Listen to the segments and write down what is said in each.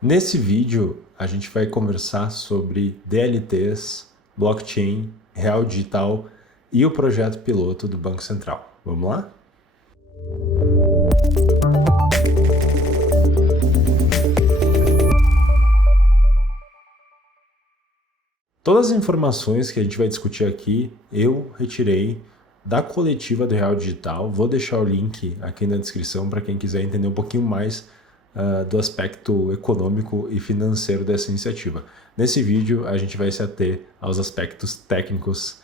Nesse vídeo, a gente vai conversar sobre DLTs, blockchain, real digital e o projeto piloto do Banco Central. Vamos lá? Todas as informações que a gente vai discutir aqui, eu retirei da coletiva do Real Digital. Vou deixar o link aqui na descrição para quem quiser entender um pouquinho mais do aspecto econômico e financeiro dessa iniciativa. Nesse vídeo, a gente vai se ater aos aspectos técnicos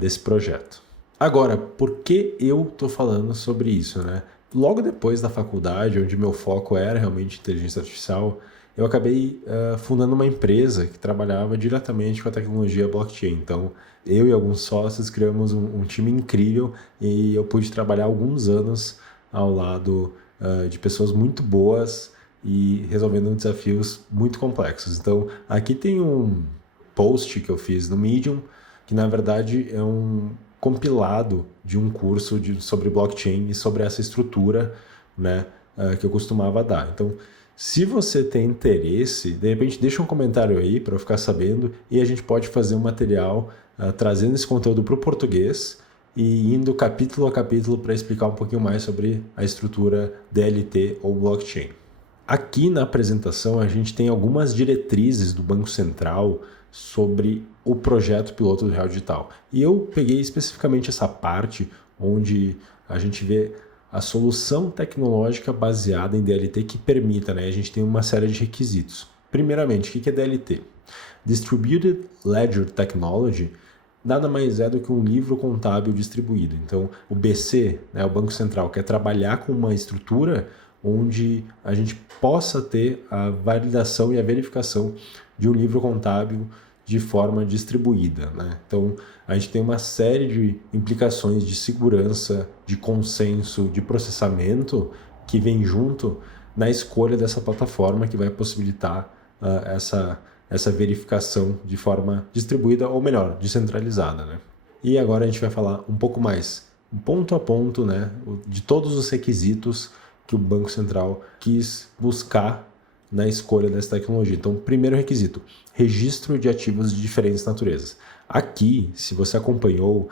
desse projeto. Agora, por que eu estou falando sobre isso, né? Logo depois da faculdade, onde meu foco era realmente inteligência artificial, eu acabei fundando uma empresa que trabalhava diretamente com a tecnologia blockchain. Então, eu e alguns sócios criamos um time incrível e eu pude trabalhar alguns anos ao lado de pessoas muito boas e resolvendo desafios muito complexos. Então, aqui tem um post que eu fiz no Medium, que na verdade é um compilado de um curso sobre blockchain e sobre essa estrutura, né, que eu costumava dar. Então, se você tem interesse, de repente deixa um comentário aí para eu ficar sabendo e a gente pode fazer um material trazendo esse conteúdo para o português e indo capítulo a capítulo para explicar um pouquinho mais sobre a estrutura DLT ou blockchain. Aqui na apresentação a gente tem algumas diretrizes do Banco Central sobre o projeto piloto do Real Digital. E eu peguei especificamente essa parte onde a gente vê a solução tecnológica baseada em DLT que permita, né? A gente tem uma série de requisitos. Primeiramente, o que é DLT? Distributed Ledger Technology nada mais é do que um livro contábil distribuído. Então, o BC, né, o Banco Central, quer trabalhar com uma estrutura onde a gente possa ter a validação e a verificação de um livro contábil de forma distribuída, né? Então, a gente tem uma série de implicações de segurança, de consenso, de processamento que vem junto na escolha dessa plataforma que vai possibilitar essa verificação de forma distribuída, ou melhor, descentralizada, né? E agora a gente vai falar um pouco mais, ponto a ponto, né, de todos os requisitos que o Banco Central quis buscar na escolha dessa tecnologia. Então, primeiro requisito, registro de ativos de diferentes naturezas. Aqui, se você acompanhou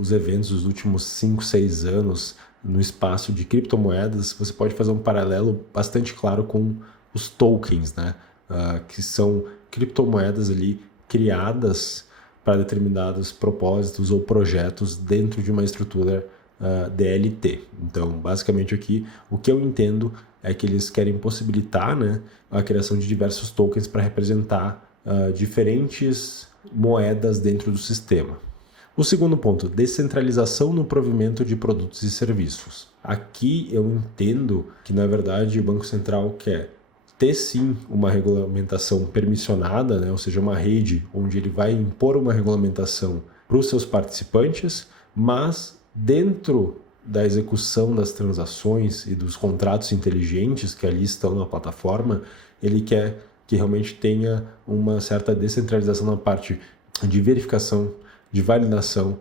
os eventos dos últimos 5, 6 anos no espaço de criptomoedas, você pode fazer um paralelo bastante claro com os tokens, né? Que são criptomoedas ali criadas para determinados propósitos ou projetos dentro de uma estrutura DLT. Então, basicamente aqui, o que eu entendo é que eles querem possibilitar, né, a criação de diversos tokens para representar diferentes moedas dentro do sistema. O segundo ponto, descentralização no provimento de produtos e serviços. Aqui eu entendo que, na verdade, o Banco Central quer ter sim uma regulamentação permissionada, né? Ou seja, uma rede onde ele vai impor uma regulamentação para os seus participantes, mas dentro da execução das transações e dos contratos inteligentes que ali estão na plataforma, ele quer que realmente tenha uma certa descentralização na parte de verificação, de validação,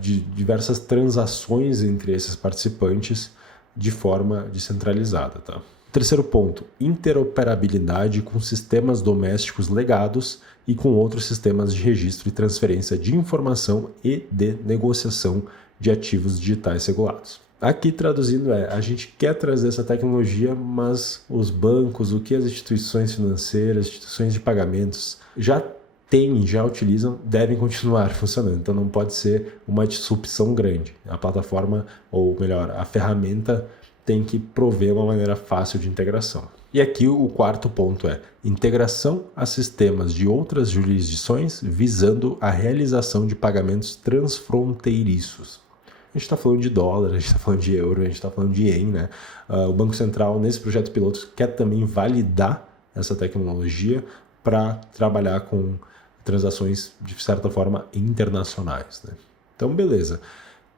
de diversas transações entre esses participantes de forma descentralizada, tá? Terceiro ponto, interoperabilidade com sistemas domésticos legados e com outros sistemas de registro e transferência de informação e de negociação de ativos digitais regulados. Aqui traduzindo a gente quer trazer essa tecnologia, mas os bancos, o que as instituições financeiras, instituições de pagamentos já têm, já utilizam, devem continuar funcionando. Então não pode ser uma disrupção grande. A plataforma, ou melhor, a ferramenta tem que prover uma maneira fácil de integração. E aqui o quarto ponto é integração a sistemas de outras jurisdições visando a realização de pagamentos transfronteiriços. A gente está falando de dólar, a gente está falando de euro, a gente está falando de ien, né? O Banco Central, nesse projeto piloto, quer também validar essa tecnologia para trabalhar com transações, de certa forma, internacionais, né? Então, beleza.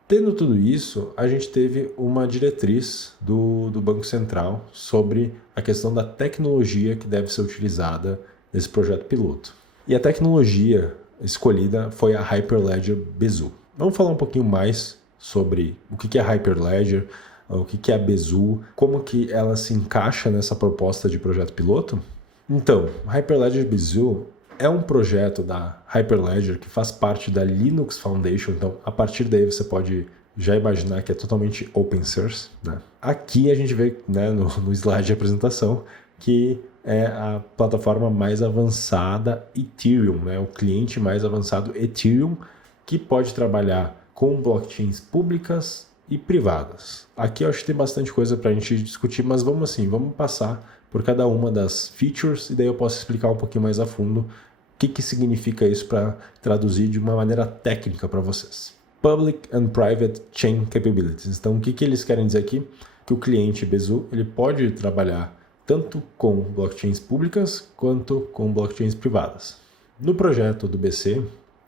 Tendo tudo isso, a gente teve uma diretriz do Banco Central sobre a questão da tecnologia que deve ser utilizada nesse projeto piloto. E a tecnologia escolhida foi a Hyperledger Besu. Vamos falar um pouquinho mais sobre o que é Hyperledger, o que é a Besu, como que ela se encaixa nessa proposta de projeto piloto. Então, Hyperledger Besu é um projeto da Hyperledger que faz parte da Linux Foundation, então a partir daí você pode já imaginar que é totalmente open source, né? Aqui a gente vê, né, no slide de apresentação que é a plataforma mais avançada Ethereum, né? O cliente mais avançado Ethereum, que pode trabalhar com blockchains públicas e privadas. Aqui eu acho que tem bastante coisa para a gente discutir, mas vamos passar por cada uma das features e daí eu posso explicar um pouquinho mais a fundo o que significa isso para traduzir de uma maneira técnica para vocês. Public and Private Chain Capabilities. Então, o que eles querem dizer aqui? Que o cliente Besu ele pode trabalhar tanto com blockchains públicas quanto com blockchains privadas. No projeto do BC,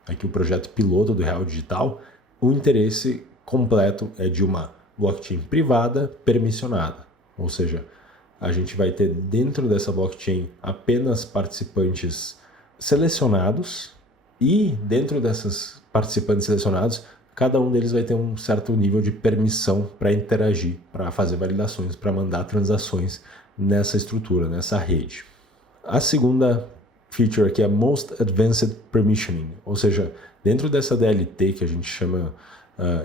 aqui o projeto piloto do Real Digital, o interesse completo é de uma blockchain privada permissionada, ou seja, a gente vai ter dentro dessa blockchain apenas participantes selecionados e dentro desses participantes selecionados, cada um deles vai ter um certo nível de permissão para interagir, para fazer validações, para mandar transações nessa estrutura, nessa rede. A segunda feature aqui é Most Advanced Permissioning, ou seja, dentro dessa DLT que a gente chama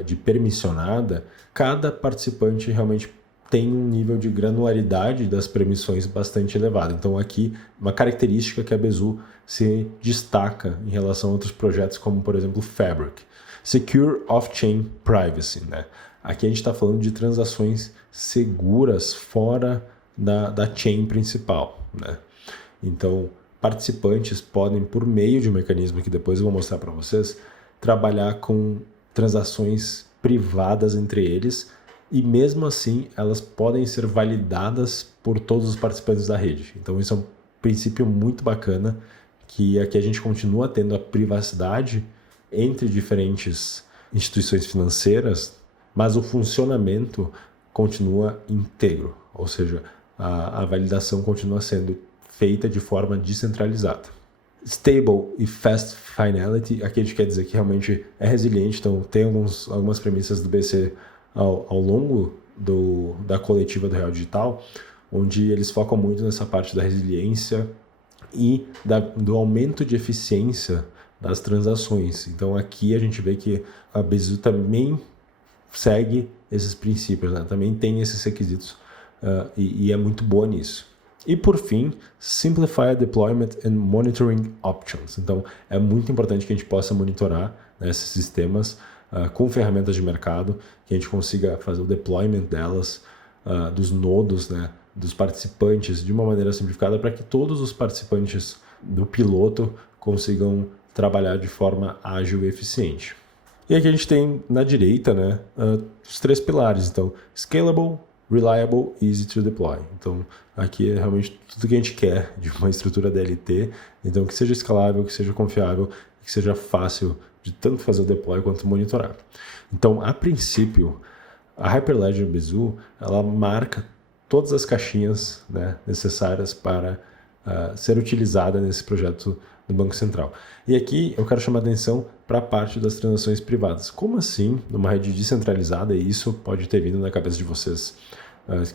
de permissionada, cada participante realmente tem um nível de granularidade das permissões bastante elevado. Então aqui, uma característica que a Besu se destaca em relação a outros projetos, como por exemplo Fabric. Secure Off-Chain Privacy, né? Aqui a gente está falando de transações seguras fora da chain principal, né? Então, participantes podem, por meio de um mecanismo que depois eu vou mostrar para vocês, trabalhar com transações privadas entre eles e mesmo assim elas podem ser validadas por todos os participantes da rede. Então isso é um princípio muito bacana, que aqui a gente continua tendo a privacidade entre diferentes instituições financeiras, mas o funcionamento continua íntegro, ou seja, a validação continua sendo feita de forma descentralizada. Stable e Fast Finality, aqui a gente quer dizer que realmente é resiliente, então tem algumas premissas do BC ao longo da coletiva do Real Digital, onde eles focam muito nessa parte da resiliência e do aumento de eficiência das transações. Então aqui a gente vê que a Besu também segue esses princípios, né? Também tem esses requisitos e é muito boa nisso. E por fim, Simplify Deployment and Monitoring Options. Então é muito importante que a gente possa monitorar, né, esses sistemas com ferramentas de mercado, que a gente consiga fazer o deployment delas, dos nodos, né, dos participantes de uma maneira simplificada para que todos os participantes do piloto consigam trabalhar de forma ágil e eficiente. E aqui a gente tem na direita, né, os 3 pilares. Então, Scalable, Reliable, Easy to Deploy. Então, aqui é realmente tudo que a gente quer de uma estrutura DLT. Então, que seja escalável, que seja confiável, que seja fácil de tanto fazer o deploy quanto monitorar. Então, a princípio, a Hyperledger Besu, ela marca todas as caixinhas, né, necessárias para ser utilizada nesse projeto do Banco Central. E aqui eu quero chamar a atenção para a parte das transações privadas. Como assim, numa rede descentralizada, e isso pode ter vindo na cabeça de vocês,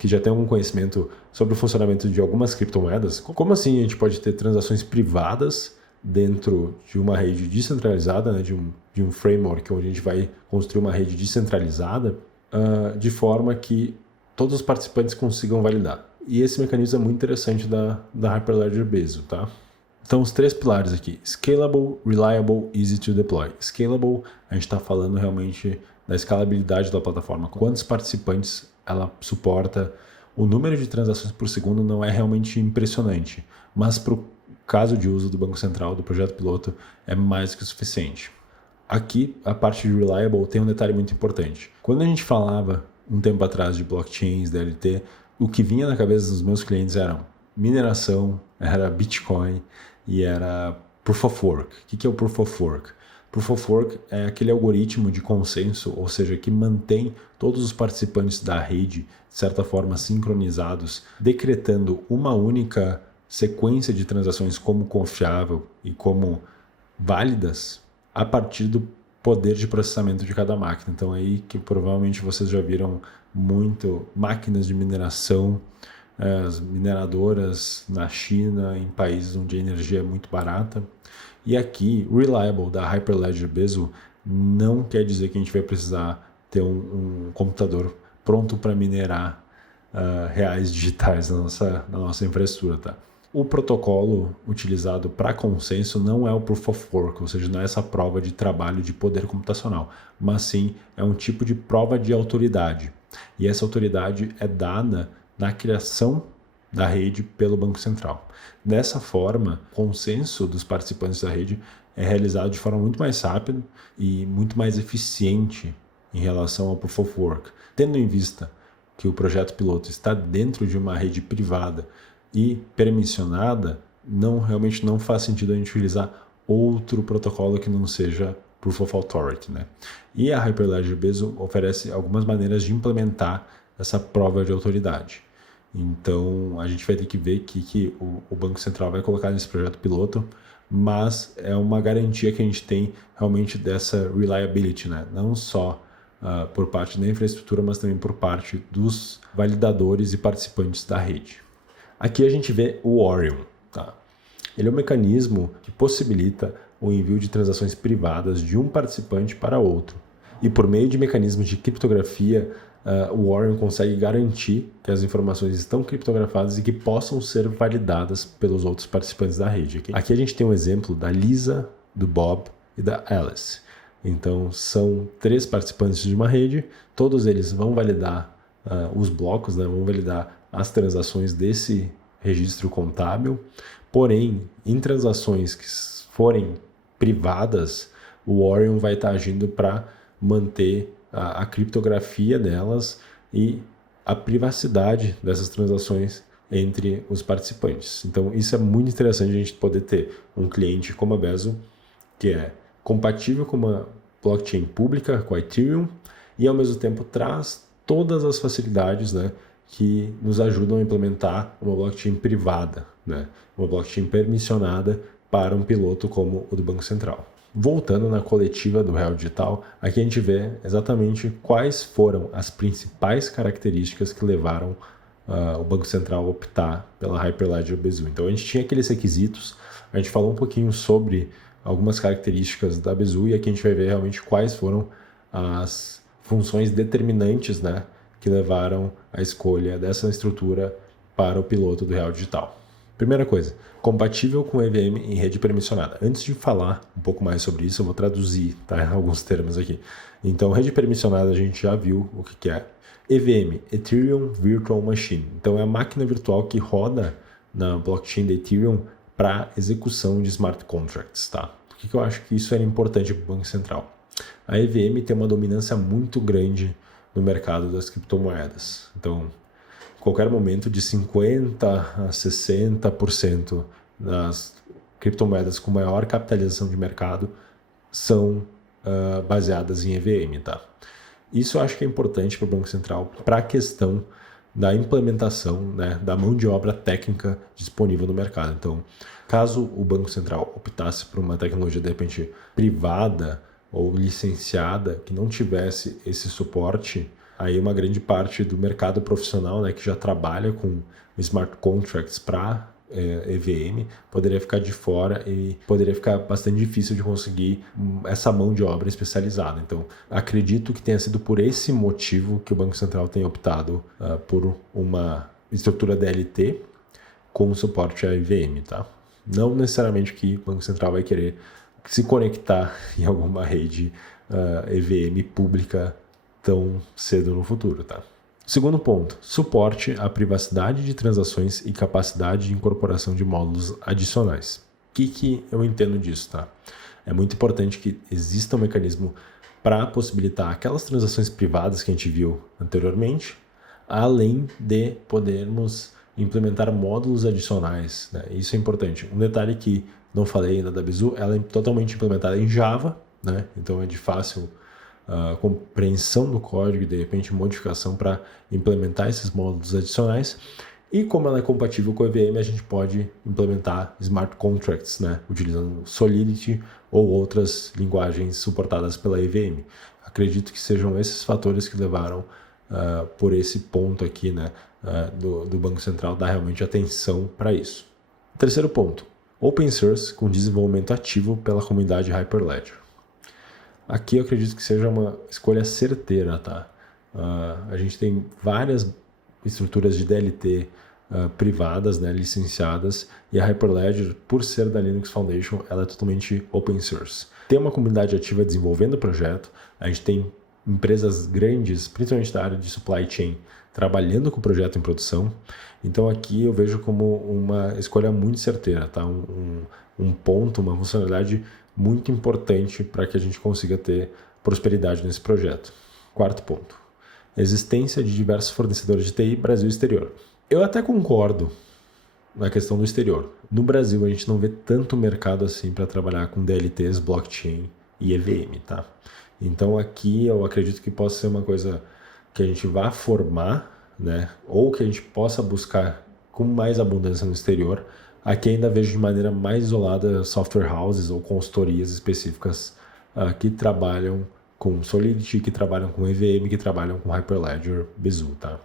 que já tem algum conhecimento sobre o funcionamento de algumas criptomoedas, como assim a gente pode ter transações privadas dentro de uma rede descentralizada, né, de um framework onde a gente vai construir uma rede descentralizada de forma que todos os participantes consigam validar. E esse mecanismo é muito interessante da Hyperledger Besu, tá? Então, os 3 pilares aqui, Scalable, Reliable, Easy to Deploy. Scalable, a gente está falando realmente da escalabilidade da plataforma. Quantos participantes ela suporta? O número de transações por segundo não é realmente impressionante, mas para o caso de uso do Banco Central, do projeto piloto, é mais que o suficiente. Aqui, a parte de Reliable tem um detalhe muito importante. Quando a gente falava um tempo atrás de blockchains, DLT, o que vinha na cabeça dos meus clientes era mineração, era Bitcoin e era Proof of Work. O que é o Proof of Work? Proof of Work é aquele algoritmo de consenso, ou seja, que mantém todos os participantes da rede, de certa forma, sincronizados, decretando uma única sequência de transações como confiável e como válidas a partir do poder de processamento de cada máquina. Então aí que provavelmente vocês já viram muito máquinas de mineração, as mineradoras na China, em países onde a energia é muito barata. E aqui, Reliable, da Hyperledger Besu, não quer dizer que a gente vai precisar ter um computador pronto para minerar reais digitais na nossa infraestrutura. Tá? O protocolo utilizado para consenso não é o Proof of Work, ou seja, não é essa prova de trabalho de poder computacional, mas sim é um tipo de prova de autoridade. E essa autoridade é dada na criação da rede pelo Banco Central. Dessa forma, o consenso dos participantes da rede é realizado de forma muito mais rápida e muito mais eficiente em relação ao Proof of Work. Tendo em vista que o projeto piloto está dentro de uma rede privada e permissionada, realmente não faz sentido a gente utilizar outro protocolo que não seja Proof of Authority, né? E a Hyperledger Besu oferece algumas maneiras de implementar essa prova de autoridade. Então, a gente vai ter que ver que o Banco Central vai colocar nesse projeto piloto, mas é uma garantia que a gente tem realmente dessa reliability, né? Não só por parte da infraestrutura, mas também por parte dos validadores e participantes da rede. Aqui a gente vê o Orion. Tá? Ele é um mecanismo que possibilita o envio de transações privadas de um participante para outro. E por meio de mecanismos de criptografia, o Orion consegue garantir que as informações estão criptografadas e que possam ser validadas pelos outros participantes da rede. Okay? Aqui a gente tem um exemplo da Lisa, do Bob e da Alice. Então, são 3 participantes de uma rede, todos eles vão validar os blocos, né? Vão validar as transações desse registro contábil. Porém, em transações que forem privadas, o Orion vai estar agindo para manter a criptografia delas e a privacidade dessas transações entre os participantes. Então, isso é muito interessante a gente poder ter um cliente como a Besu, que é compatível com uma blockchain pública, com a Ethereum, e ao mesmo tempo traz todas as facilidades, né, que nos ajudam a implementar uma blockchain privada, né, uma blockchain permissionada para um piloto como o do Banco Central. Voltando na coletiva do Real Digital, aqui a gente vê exatamente quais foram as principais características que levaram o Banco Central a optar pela Hyperledger Besu. Então a gente tinha aqueles requisitos, a gente falou um pouquinho sobre algumas características da Besu e aqui a gente vai ver realmente quais foram as funções determinantes, né, que levaram à escolha dessa estrutura para o piloto do Real Digital. Primeira coisa, compatível com EVM em rede permissionada. Antes de falar um pouco mais sobre isso, eu vou traduzir, tá, alguns termos aqui. Então, rede permissionada a gente já viu o que é. EVM, Ethereum Virtual Machine. Então, é a máquina virtual que roda na blockchain da Ethereum para execução de smart contracts. Tá? Por que eu acho que isso era importante para o Banco Central? A EVM tem uma dominância muito grande no mercado das criptomoedas. Então, em qualquer momento, de 50% a 60% das criptomoedas com maior capitalização de mercado são baseadas em EVM. Tá? Isso eu acho que é importante para o Banco Central para a questão da implementação, né, da mão de obra técnica disponível no mercado. Então, caso o Banco Central optasse por uma tecnologia, de repente, privada ou licenciada, que não tivesse esse suporte, aí uma grande parte do mercado profissional, né, que já trabalha com smart contracts para EVM, poderia ficar de fora e poderia ficar bastante difícil de conseguir essa mão de obra especializada. Então, acredito que tenha sido por esse motivo que o Banco Central tenha optado por uma estrutura DLT com suporte a EVM. Tá? Não necessariamente que o Banco Central vai querer se conectar em alguma rede EVM pública tão cedo no futuro. Tá? Segundo ponto, suporte à privacidade de transações e capacidade de incorporação de módulos adicionais. O que eu entendo disso? Tá? É muito importante que exista um mecanismo para possibilitar aquelas transações privadas que a gente viu anteriormente, além de podermos implementar módulos adicionais. Né? Isso é importante. Um detalhe que não falei ainda da Besu, ela é totalmente implementada em Java, né? Então é de fácil compreensão do código e de repente modificação para implementar esses módulos adicionais. E como ela é compatível com o EVM, a gente pode implementar smart contracts, né, utilizando Solidity ou outras linguagens suportadas pela EVM. Acredito que sejam esses fatores que levaram por esse ponto aqui, né, do Banco Central dar realmente atenção para isso. Terceiro ponto, Open Source com desenvolvimento ativo pela comunidade Hyperledger. Aqui eu acredito que seja uma escolha certeira, tá? A gente tem várias estruturas de DLT privadas, né, licenciadas, e a Hyperledger, por ser da Linux Foundation, ela é totalmente open source. Tem uma comunidade ativa desenvolvendo o projeto, a gente tem empresas grandes, principalmente da área de supply chain, trabalhando com o projeto em produção. Então aqui eu vejo como uma escolha muito certeira, tá? Um ponto, uma funcionalidade muito importante para que a gente consiga ter prosperidade nesse projeto. Quarto ponto, existência de diversos fornecedores de TI Brasil e exterior. Eu até concordo na questão do exterior. No Brasil a gente não vê tanto mercado assim para trabalhar com DLTs, blockchain e EVM, tá? Então aqui eu acredito que possa ser uma coisa que a gente vá formar, né? Ou que a gente possa buscar com mais abundância no exterior. Aqui ainda vejo de maneira mais isolada software houses ou consultorias específicas que trabalham com Solidity, que trabalham com EVM, que trabalham com Hyperledger, Besu, tá?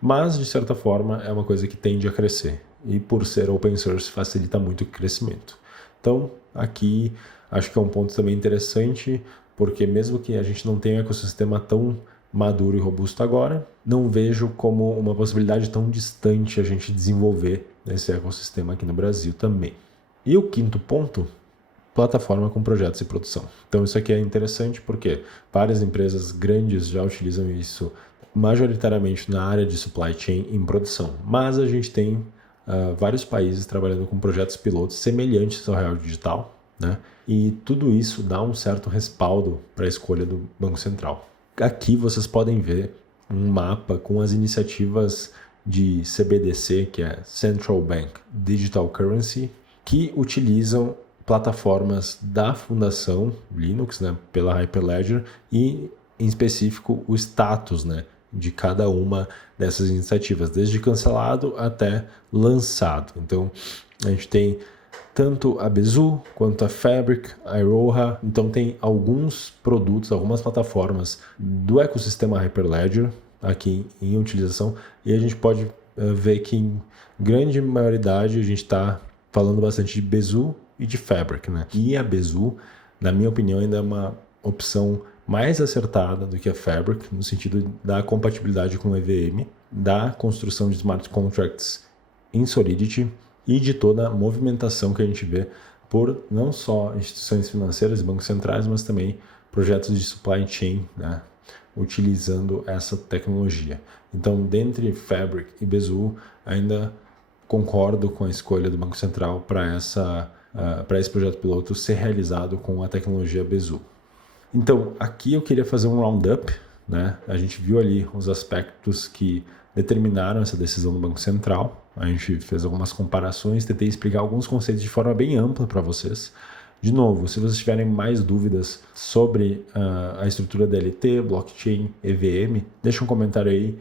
Mas, de certa forma, é uma coisa que tende a crescer. E por ser open source, facilita muito o crescimento. Então, aqui, acho que é um ponto também interessante, porque mesmo que a gente não tenha um ecossistema tão maduro e robusto agora, não vejo como uma possibilidade tão distante a gente desenvolver esse ecossistema aqui no Brasil também. E o quinto ponto, plataforma com projetos e produção. Então isso aqui é interessante porque várias empresas grandes já utilizam isso majoritariamente na área de supply chain em produção, mas a gente tem vários países trabalhando com projetos pilotos semelhantes ao Real Digital, né? E tudo isso dá um certo respaldo para a escolha do Banco Central. Aqui vocês podem ver um mapa com as iniciativas de CBDC, que é Central Bank Digital Currency, que utilizam plataformas da Fundação Linux, né, pela Hyperledger, e em específico o status, né, de cada uma dessas iniciativas, desde cancelado até lançado. Então a gente tem tanto a Besu quanto a Fabric, a Iroha. Então tem alguns produtos, algumas plataformas do ecossistema Hyperledger aqui em utilização, e a gente pode ver que em grande maioridade a gente está falando bastante de Besu e de Fabric, né? E a Besu, na minha opinião, ainda é uma opção mais acertada do que a Fabric, no sentido da compatibilidade com o EVM, da construção de smart contracts em Solidity e de toda a movimentação que a gente vê por não só instituições financeiras e bancos centrais, mas também projetos de supply chain, né, utilizando essa tecnologia. Então, dentre Fabric e Besu, ainda concordo com a escolha do Banco Central para esse projeto piloto ser realizado com a tecnologia Besu. Então, aqui eu queria fazer um roundup, né? A gente viu ali os aspectos que determinaram essa decisão do Banco Central. A gente fez algumas comparações, tentei explicar alguns conceitos de forma bem ampla para vocês. De novo, se vocês tiverem mais dúvidas sobre a estrutura DLT, blockchain, EVM, deixa um comentário aí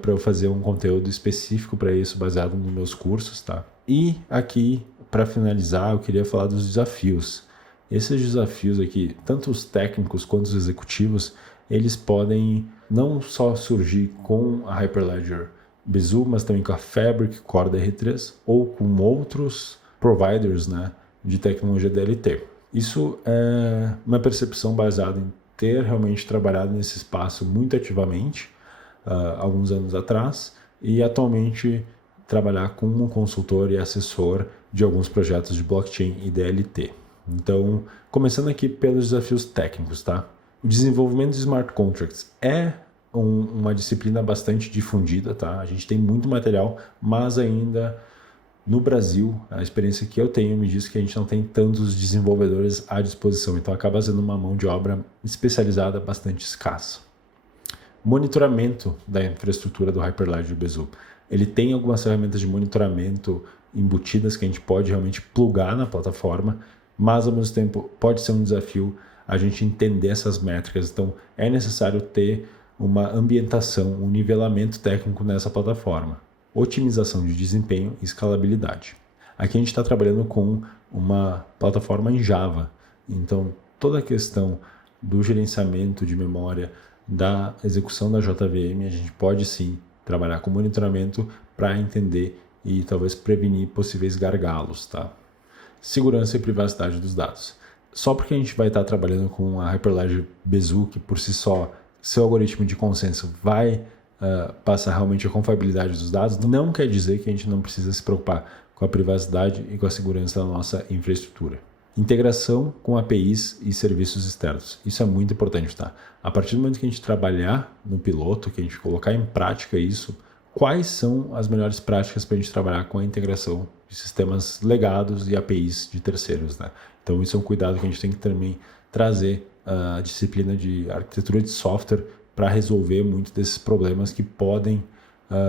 para eu fazer um conteúdo específico para isso, baseado nos meus cursos, tá? E aqui, para finalizar, eu queria falar dos desafios. Esses desafios aqui, tanto os técnicos quanto os executivos, eles podem não só surgir com a Hyperledger Besu, mas também com a Fabric Core DR3 ou com outros providers, né, de tecnologia DLT. Isso é uma percepção baseada em ter realmente trabalhado nesse espaço muito ativamente alguns anos atrás e atualmente trabalhar como consultor e assessor de alguns projetos de blockchain e DLT. Então, começando aqui pelos desafios técnicos, tá? O desenvolvimento de smart contracts é uma disciplina bastante difundida, tá? A gente tem muito material, mas ainda no Brasil, a experiência que eu tenho me diz que a gente não tem tantos desenvolvedores à disposição, então acaba sendo uma mão de obra especializada bastante escassa. Monitoramento da infraestrutura do Hyperledger Besu. Ele tem algumas ferramentas de monitoramento embutidas que a gente pode realmente plugar na plataforma, mas ao mesmo tempo pode ser um desafio a gente entender essas métricas. Então é necessário ter uma ambientação, um nivelamento técnico nessa plataforma. otimização de desempenho e escalabilidade. Aqui a gente está trabalhando com uma plataforma em Java, então toda a questão do gerenciamento de memória, da execução da JVM, a gente pode sim trabalhar com monitoramento para entender e talvez prevenir possíveis gargalos, tá? Segurança e privacidade dos dados. Só porque a gente vai estar trabalhando com a Hyperledger Besu, que por si só, seu algoritmo de consenso vai passar realmente a confiabilidade dos dados, não quer dizer que a gente não precisa se preocupar com a privacidade e com a segurança da nossa infraestrutura. Integração com APIs e serviços externos. Isso é muito importante, tá? A partir do momento que a gente trabalhar no piloto, que a gente colocar em prática isso, quais são as melhores práticas para a gente trabalhar com a integração de sistemas legados e APIs de terceiros, né? Então isso é um cuidado que a gente tem que também trazer a disciplina de arquitetura de software para resolver muitos desses problemas que podem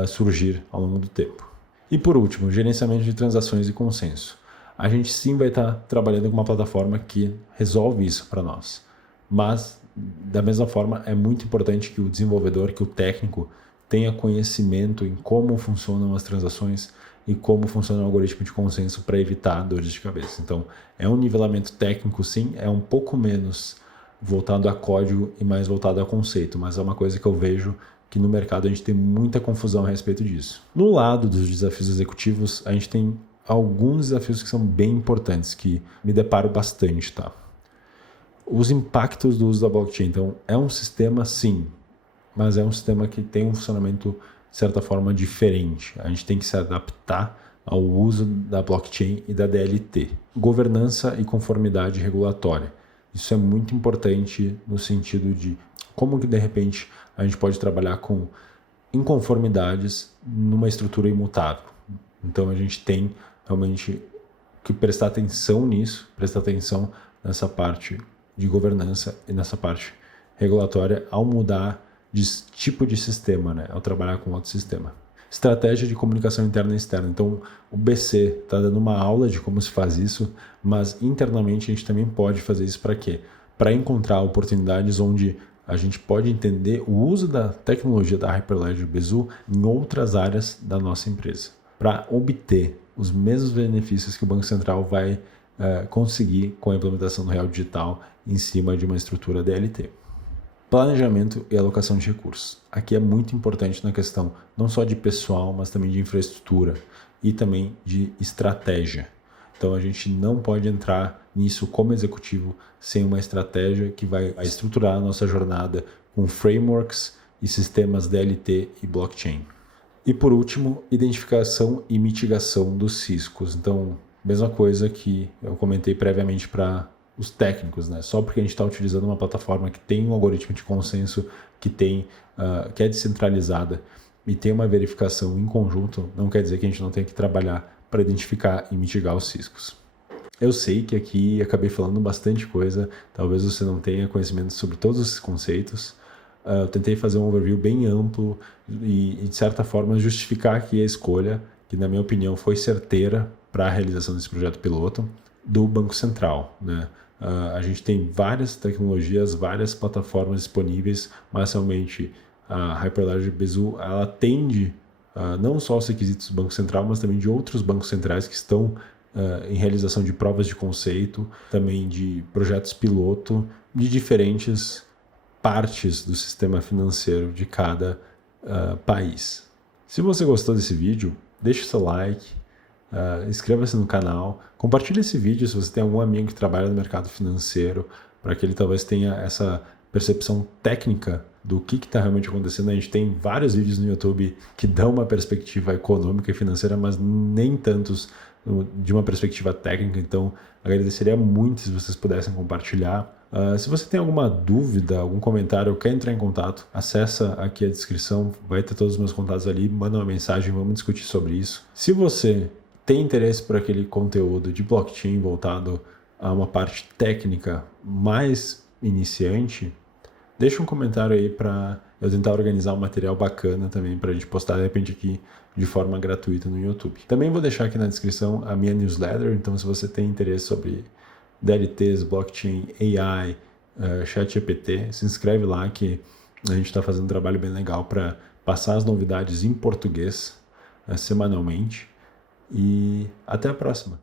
surgir ao longo do tempo. E por último, gerenciamento de transações e consenso. A gente sim vai estar trabalhando com uma plataforma que resolve isso para nós. Mas, da mesma forma, é muito importante que o desenvolvedor, que o técnico, tenha conhecimento em como funcionam as transações e como funciona o algoritmo de consenso para evitar dores de cabeça. Então, é um nivelamento técnico, sim, é um pouco menos voltado a código e mais voltado a conceito, mas é uma coisa que eu vejo que no mercado a gente tem muita confusão a respeito disso. No lado dos desafios executivos, a gente tem alguns desafios que são bem importantes, que me deparo bastante, tá? Os impactos do uso da blockchain. Então, é um sistema, sim, mas é um sistema que tem um funcionamento, de certa forma, diferente. A gente tem que se adaptar ao uso da blockchain e da DLT. Governança e conformidade regulatória. Isso é muito importante no sentido de como que, de repente, a gente pode trabalhar com inconformidades numa estrutura imutável. Então, a gente tem realmente que prestar atenção nisso, prestar atenção nessa parte de governança e nessa parte regulatória ao mudar de tipo de sistema, né? Ao trabalhar com outro sistema. Estratégia de comunicação interna e externa. Então, o BC está dando uma aula de como se faz isso, mas internamente a gente também pode fazer isso para quê? Para encontrar oportunidades onde a gente pode entender o uso da tecnologia da Hyperledger Besu em outras áreas da nossa empresa, para obter os mesmos benefícios que o Banco Central vai conseguir com a implementação do Real Digital em cima de uma estrutura DLT. Planejamento e alocação de recursos. Aqui é muito importante na questão não só de pessoal, mas também de infraestrutura e também de estratégia. Então a gente não pode entrar nisso como executivo sem uma estratégia que vai estruturar a nossa jornada com frameworks e sistemas DLT e blockchain. E por último, identificação e mitigação dos riscos. Então, mesma coisa que eu comentei previamente para os técnicos, né? Só porque a gente está utilizando uma plataforma que tem um algoritmo de consenso, que é descentralizada e tem uma verificação em conjunto, não quer dizer que a gente não tenha que trabalhar para identificar e mitigar os riscos. Eu sei que aqui acabei falando bastante coisa, talvez você não tenha conhecimento sobre todos esses conceitos. Eu tentei fazer um overview bem amplo e de certa forma, justificar aqui a escolha, que na minha opinião foi certeira para a realização desse projeto piloto, do Banco Central, né? A gente tem várias tecnologias, várias plataformas disponíveis, mas realmente a Hyperledger Besu ela atende não só os requisitos do Banco Central, mas também de outros bancos centrais que estão em realização de provas de conceito, também de projetos piloto, de diferentes partes do sistema financeiro de cada país. Se você gostou desse vídeo, deixe seu like, inscreva-se no canal, compartilhe esse vídeo se você tem algum amigo que trabalha no mercado financeiro, para que ele talvez tenha essa percepção técnica do que está realmente acontecendo. A gente tem vários vídeos no YouTube que dão uma perspectiva econômica e financeira, mas nem tantos de uma perspectiva técnica, então agradeceria muito se vocês pudessem compartilhar. Se você tem alguma dúvida, algum comentário ou quer entrar em contato, acessa aqui a descrição, vai ter todos os meus contatos ali, manda uma mensagem, vamos discutir sobre isso. Se você tem interesse por aquele conteúdo de blockchain voltado a uma parte técnica mais iniciante, deixa um comentário aí para eu tentar organizar um material bacana também para a gente postar de repente aqui de forma gratuita no YouTube. Também vou deixar aqui na descrição a minha newsletter, então se você tem interesse sobre DLTs, blockchain, AI, ChatGPT, se inscreve lá que a gente está fazendo um trabalho bem legal para passar as novidades em português semanalmente. E até a próxima.